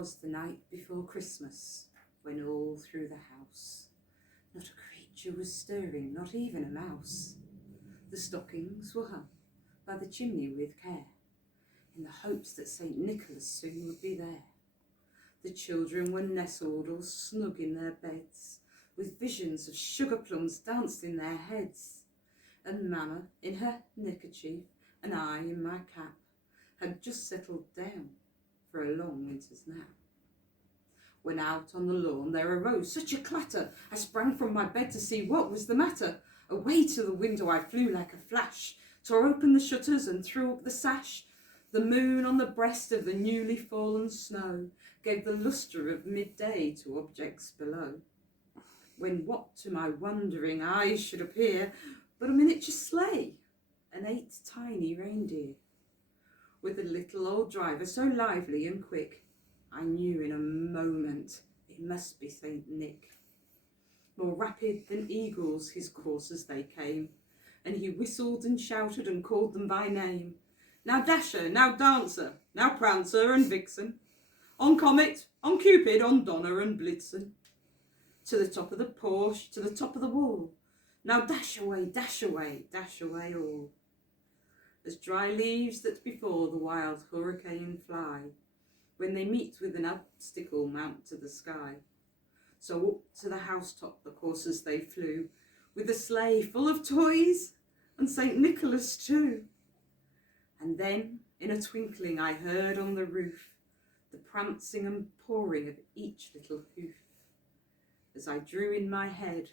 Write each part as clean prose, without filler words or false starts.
It was the night before Christmas, when all through the house not a creature was stirring, not even a mouse. The stockings were hung by the chimney with care, in the hopes that St. Nicholas soon would be there. The children were nestled all snug in their beds, with visions of sugar plums danced in their heads. And Mamma, in her neckerchief, and I in my cap, had just settled down for a long winter's nap. When out on the lawn there arose such a clatter, I sprang from my bed to see what was the matter. Away to the window I flew like a flash, tore open the shutters and threw up the sash. The moon on the breast of the newly fallen snow gave the lustre of midday to objects below. When what to my wondering eyes should appear but a miniature sleigh and 8 tiny reindeer, with a little old driver so lively and quick, I knew in a moment it must be St. Nick. More rapid than eagles his coursers they came, and he whistled and shouted and called them by name. Now Dasher, now Dancer, now Prancer and Vixen, on Comet, on Cupid, on Donner and Blitzen, to the top of the porch, to the top of the wall. Now dash away, dash away, dash away all. As dry leaves that before the wild hurricane fly, when they meet with an obstacle mount to the sky. So up to the housetop the coursers they flew, with the sleigh full of toys, and St. Nicholas too. And then in a twinkling I heard on the roof the prancing and pawing of each little hoof. As I drew in my head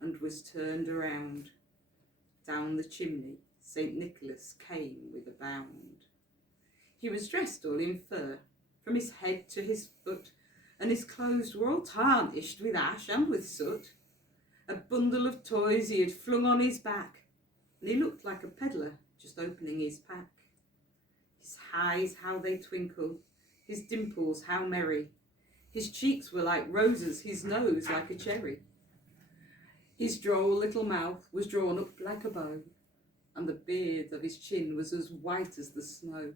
and was turned around, down the chimney St. Nicholas came with a bound. He was dressed all in fur, from his head to his foot, and his clothes were all tarnished with ash and with soot. A bundle of toys he had flung on his back, and he looked like a peddler just opening his pack. His eyes, how they twinkled, his dimples, how merry. His cheeks were like roses, his nose like a cherry. His droll little mouth was drawn up like a bow, and the beard of his chin was as white as the snow.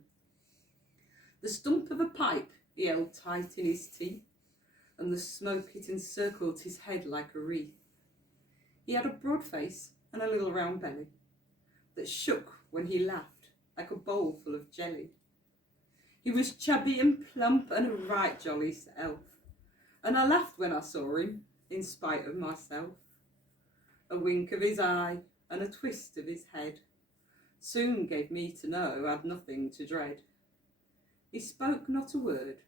The stump of a pipe he held tight in his teeth, and the smoke it encircled his head like a wreath. He had a broad face and a little round belly that shook when he laughed like a bowl full of jelly. He was chubby and plump and a right jolly elf, and I laughed when I saw him in spite of myself. A wink of his eye and a twist of his head soon gave me to know I'd nothing to dread. He spoke not a word,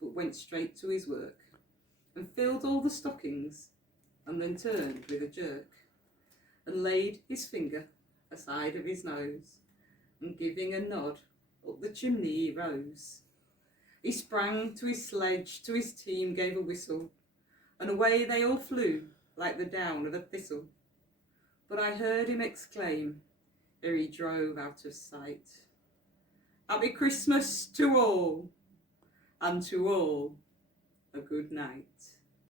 but went straight to his work, and filled all the stockings, and then turned with a jerk, and laid his finger aside of his nose, and giving a nod, up the chimney he rose. He sprang to his sledge, to his team gave a whistle, and away they all flew like the down of a thistle. But I heard him exclaim, ere he drove out of sight, Happy Christmas to all, and to all a good night.